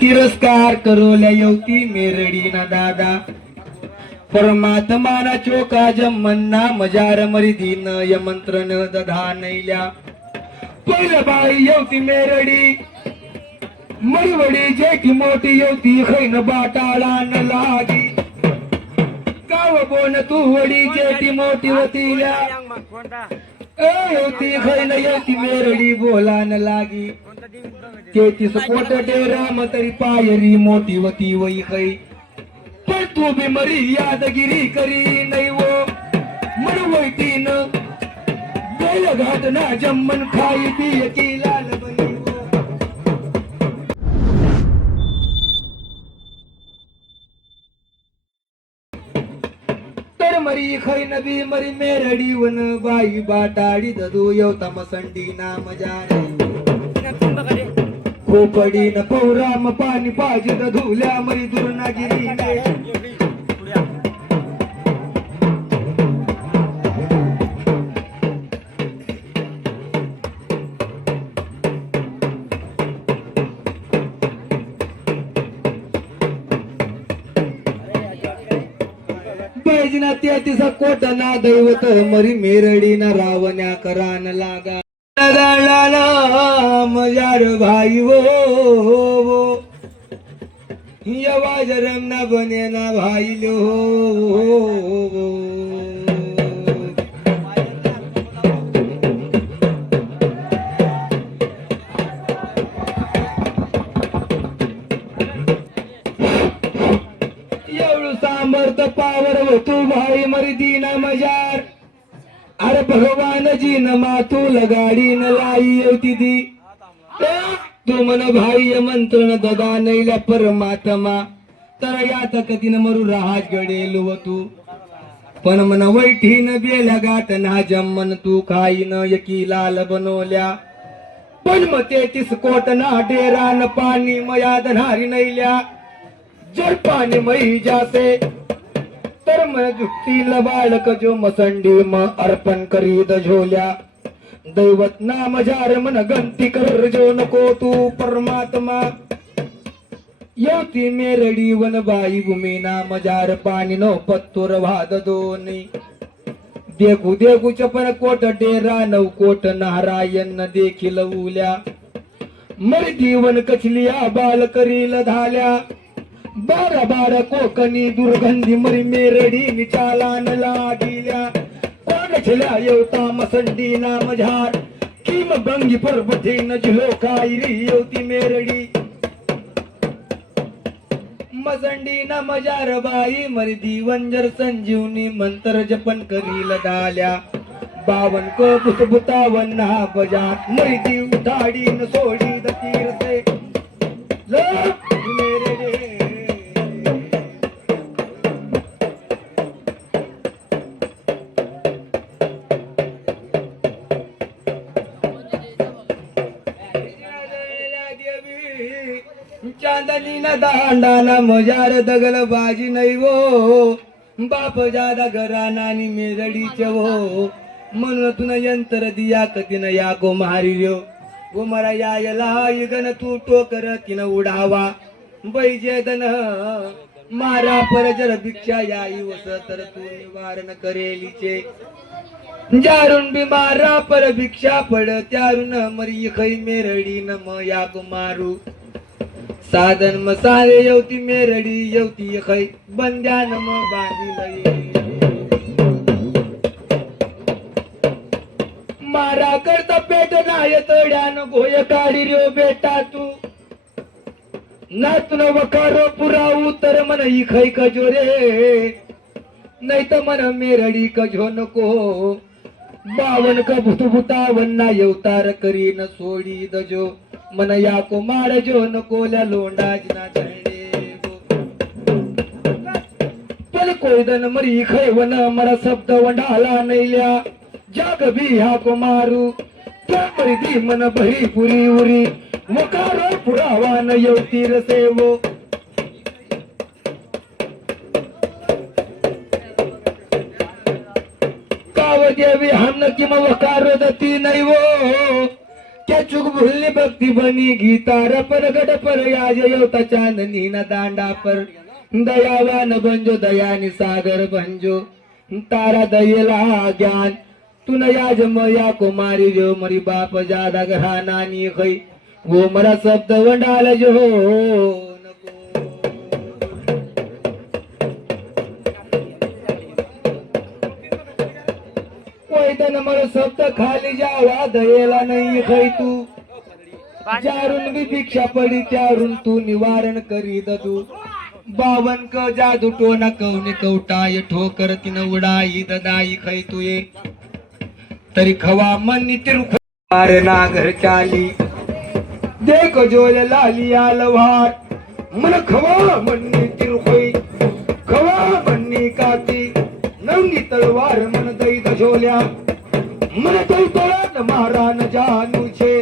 तिरस्कार करोल्या येवती मेरडी ना दादा. परमात्माना चोका जमन्ना मजार मरिदीन यमंत्र न दधा नैल्या. बाई येवती मेरडी. मरवडी जेठी मोठी येवती खैन बाटाळा न लागी. गाव बोन तू वडी जेठी मोठी वतील्या. ए येवती खैन येवती मेरडी बोला न लागी तेतीस कोट डेराम तरी पायरी मोठी वती वई खै पण तू बी मरी यादगिरी करी नाही वो मरवैतीन बैल घाट ना जम्मन खाई बी की लाल बनी वो तर मरी खै नबी मरी मेरडी वन बाई बाटाडी ददू येवता मसंडी ना मजा रे न पौराम पाणी पाजत धुल्या मरी दुर्नागिरी तिचा कोट ना दैवत मरी मेरडी ना रावण्या करान लागा. चार भाई वो। वो यवाज रमना बने ना भाई लो हो सामर्थ पावर होतो भाई मरी ना मजार। अरे भगवान जी न मातू लगाडी न लाई होती दी मन भाई मंत्रण न ददा नैल्या परमात्मा। तर यात कधी न मरू राहात गडेल व तू पण मन वैठी न बेल्या गात ना जम्मन तू खाई न यकी लाल बनवल्या पण मग तेतीस कोट ना डेरा न पाणी मया धनारी नैल्या। जर पाणी मही जासे तर मग जुक्तील बाळक जो मसंडी म अर्पण करीत झोल्या। दैवत नाम जार मन गंती कर जो नको तू परमात्मा. येवती मेरडी वन बाई भूमी नाम जार पाणी नो पत्तूर वाद दोनी. देखू देखू चपन कोट डेरा नव कोट नारायण देखील उल्या. मरी जीवन कचलिया बाल करील धाल्या. बारा बारा कोकणी दुर्गंधी मरी मेरडी निचालान लागिल्या. कोण येवता मसंडी नाम झार किम बंगी पर्वती न झिलो कायरी येवती मेरडी। मसंडी ना मजार बाई मरी वंजर संजीवनी मंत्र जपन करील डाल्या बावन को भुतभुतावन ना बजार मरी उठाडी न सोडी द तीरते चांदनी न दांडाना मजार दगल बाजी नाही वो. बाप जादा घरानानी मेरडीच हो म्हणून तुन यंत्र दिया कधी न या गो मारी रो गो मरा यायला युगन तू टोकर तिन उडावा. बैजे दन मारा पर जर भिक्षा याई वस तर तू निवारण करेलीचे. जारून बिमारा पर भिक्षा पड त्यारून मरी खै मेरडी न म या मारू साधन मसाले येवती मेरडी येवती खै बंद्या नम बांधिलई मारा करता पेट नाय तड्यान गोय काढी रो बेटा तू. नातून वकारो पुराऊ तर मन इखै कजो रे. नाही तर मन मेरडी कजो नको. बावन क भुतभुतावन ना येवतार करी न सोडी दजो. मन या कुमार जो नकोल्या लोंडा जिना धरणे पण कोयदन मरी खैवन मरा शब्द वंडाला नैल्या जाग भी हा कुमारू त्या मरी मन भरी पुरी उरी. वकारो पुरावा न येवतीर सेवो. देवी हमन की वकार दती नहीं वो। क्या चुक भूलनी भक्ति बनी गीतार पर गड पर याज योता चांदनी न दांडा पर। दयावान बंजो दयानी सागर बंजो। तारा दयेला ज्ञान तुन याज मया कुमारी जो मरी बाप ज्यादा घरा नानी खई वो मरा शब्द वंडाल जो। नको वैदन मर शब्द खाली जावा दयेला नाही खै तू? जारून बी भिक्षा पडी त्यारून तू निवारण करी तू बावन क जादू टोना कवने कवटाय ठोकर तिन उडाई ददाई खै तू ये. तरी खवा मन तिरुख मार नागर चाली. देख जोल लाली आलवार. मन खवा मन्नी तिरुखोई खवा मन्नी काती. नंगी तलवार मन दैत झोल्या. मन दैत मारा न जानू छे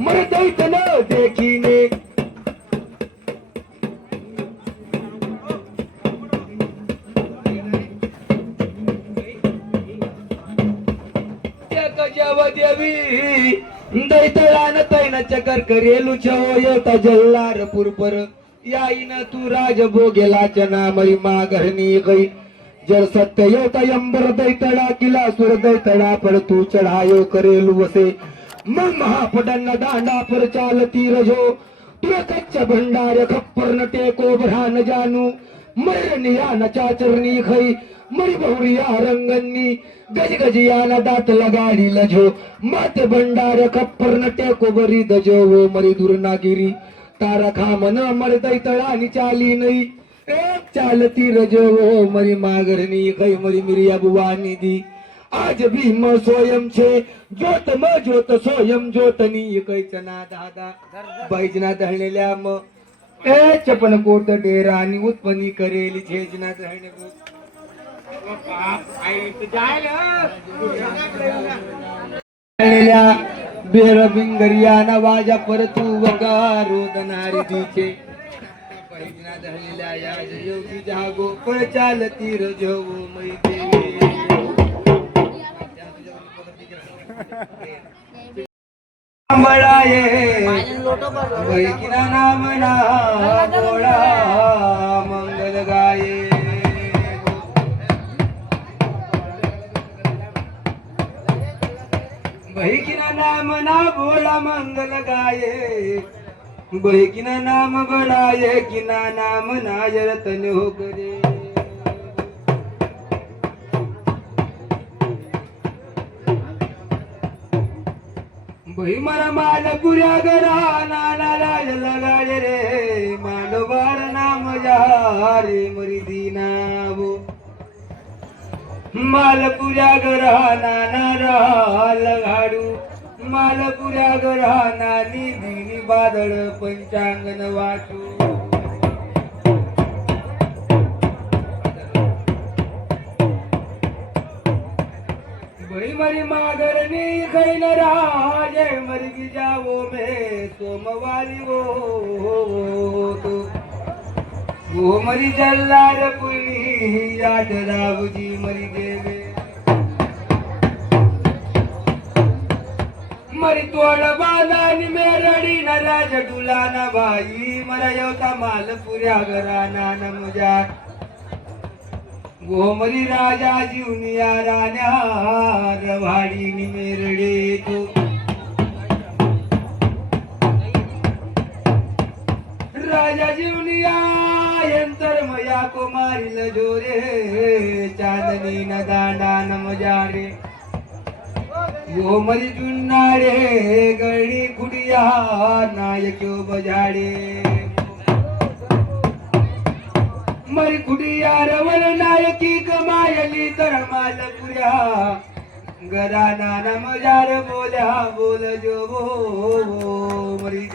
मन दैत न देखीने देवी दैतळान तैन चकर करेलु छो येता जल्लार पुरपर याईन तू राज भोगेला नामई मागरणी गई जर सत्य येता यंबर दैतडा किला सुर दैतडा पर तू चढायो करेल वसे. मग महापटांना दांडा पर चालती रजो. तुला कच्च भंडार खप्पर न टेको भ्रान जानू. मरनिया न चाचरणी खई मरी बहुरिया रंगनी. गज गज गजियाला दात लगाडी लजो. माते भंडार खप्पर न टेको बरी दजो वो मरी दुर्नागिरी. तारा खाम मर दैतडा नि चाली नई. एक चालती रजो वो मरी मागरनी खई मरी मिरिया बुवानी दी आज भीम सोयम छे ज्योत म ज्योत सोयम ज्योतनी कैचना दादा बैजना दळलेल्या म ए चपन कोट डेरा आणि उत्पन्नी करेली छेजना दळणे गो दळलेल्या बेर बिंगरिया ना वाजा परतू वकारो दनारी या जागो पर चालती रजो मै बळाये वैकिना नाम ना गोळा मंगल गाये. बहिकिना नाम ना बोला मंगल गाये. बैकिना नाम बळाये किना नाम ना रतन हो करे भीमर माल पुऱ्या गरा नाना राज लगाडे रे। मांडवार नाम जा रे मरी माल पुऱ्या गरा नाना रा लगाडू। मालपुऱ्या गरा नानी दिनी बादळ पंचांगन वाटू बळी मरी मागरनी खैन राज मरगी जावो मे सोमवारी वो तो वो मरी जल्लार पुनी आठ रावजी मरी देवे मरी तोड बांधानी मेरडी न डुलाना बाई मरा येवता मालपुऱ्या घराना नमजार गोमरी राजा जीवनिया राण्या रवाडी निमेरडे तू राजा जीवनिया यंतर मया कुमारी जोरे चांदनी न दांडा न मजारे गोमरी चुन्नाडे गळी खुडिया नायक्यो बजाडे। मरी कुडिया रवण नायकी कमायली तर मालपुऱ्या गरा नाना मजार बोल्या बोल जो वो मरी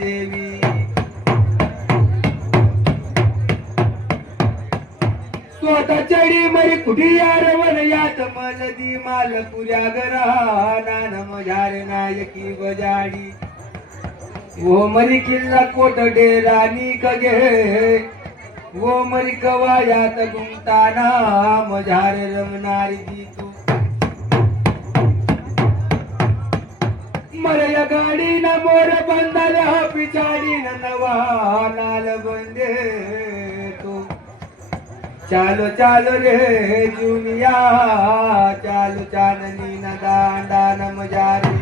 स्वतः चढी मरी कुडिया रवण यात मलदी मालपुऱ्या गरा नाना मजार नायकी बजाडी वो मरी किल्ला कोट डेरानी कगे वो मरी कवायात गुंताना. मझार रमणारी दी तू मरया गाडी न मोर बंदाल्या पिछाडी न नवा नाल बंदे. चालो चालो रे जुनिया चालो चांदनी न दांडा न मजारी.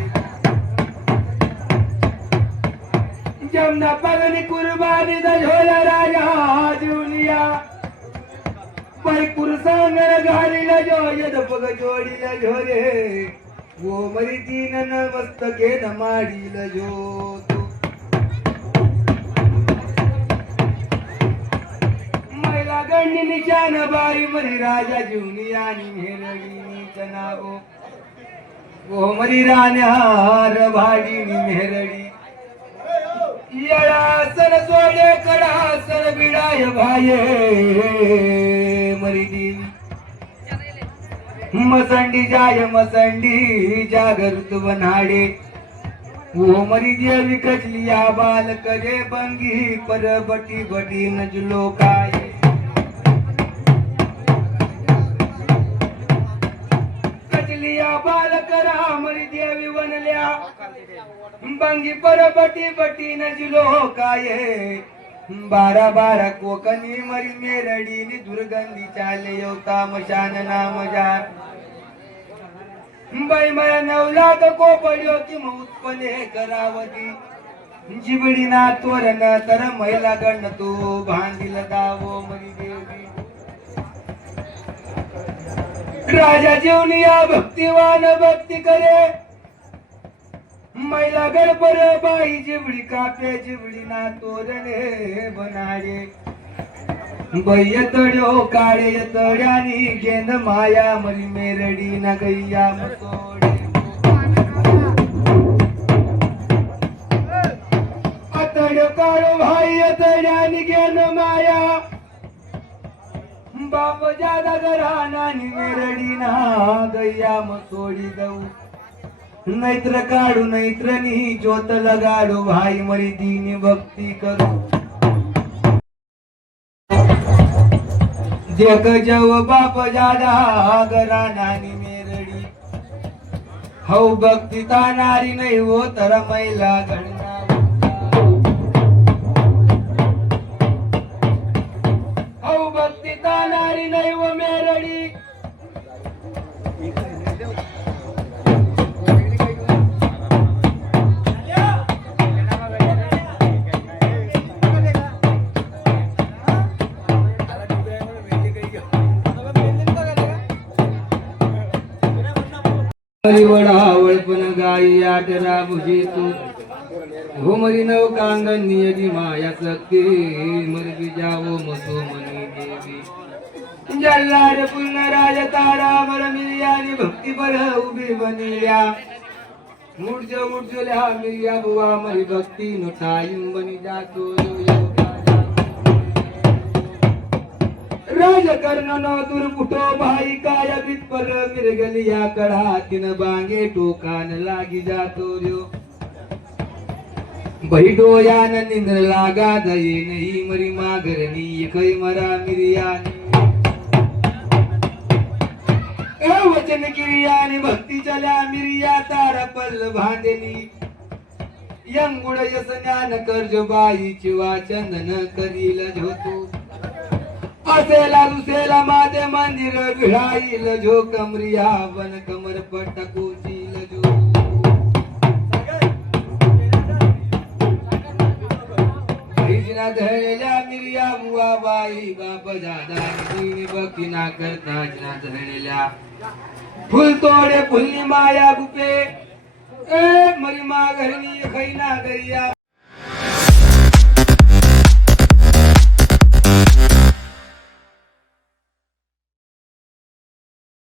जमना पगनी कुर्बानी द झोला राजा जुनिया. पै गाली न जो यद पग जोडी न झोरे. वो मरी तीन न मस्तके न माडील जो तू मैला गंडी निशान बाई मरी राजा जुनिया नि मेरडी चनावो वो राण्यार भाडी नि मेरडी येळा सर सोडे कडा बिडाय भाये. मरी देवी मसंडी जाय मसंडी जागृत बनाडे. ओ मरी देवी कचली या बाल करे बंगी पर बटी बटी नजलो काय कचली या देवी वनल्या. बंगी पर बटी बटी नजलो काय. बारा बारा कोकणी मरी मेरडीनी दुर्गंधी चाले येवता मशान नाम जार बाई मला नवलात कोपड्यो कि उत्पले करावती. जिबडी ना तोरण तर महिला गण तू भांडील दावो मरी देवी. राजा जेवनिया भक्तिवान भक्ती करे. मैला गडपर बाई जिवळी कापे जिवळी ना तोरणे बनाडे. बैय तड्यो हो काळे तड्यानी गेंद माया मरी मेरडी न गैया मसोडे. अतड्यो काळो भाई तड्यानी गेंद माया. बाप जादा घरानानी मेरडी ना गैया मसोडी दऊ नैत्र काढू नैत्रनी ज्योत लगाडू भाई मरी दिनी भक्ती करू. देख जव बाप जादा घरानानी मेरडी. हौ भक्ती तानारी नाही हो तर मैला घडणार. हौ भक्ती तानारी नाही हो मेरडी. पण गाई आटरा भुजी तू घुमरी नव कांगन नियती माया सक्ती मरगी जावो मसो मनी देवी जल्लाड पुन्हा राज मर बर मिर्यानी भक्ती पर उभी बनिल्या मुडज मुडजल्या मिर्या बुवा मरी भक्ती नुठाईम बनी जातो यो यो राजा. राजकर्ण नो दुर्पुटो भाई काय बितपर मिरगलिया कढा तिन बांगे टोकान लागी जातो र्यो बैडोयान निंद्र लागा दये नाही मरी मागरणी कै मरा मिरियानी ए वचन किरिया भक्ती चल्या मिरिया तार पल्ल भांडली. यंगुड यस ज्ञान कर्ज बाईची वाचन करील झोतो. असेला दुसेला माझे मंदिर भिळाईल झो कमरिया वन कमर पटकोचील झो भैजना धरलेल्या मिरिया बुवा बाई बाप दादा तिने भक्ती ना करता जना धरलेल्या. फुल तोडे फुलनी माया गुपे ए मरी मा घरनी खैना गरिया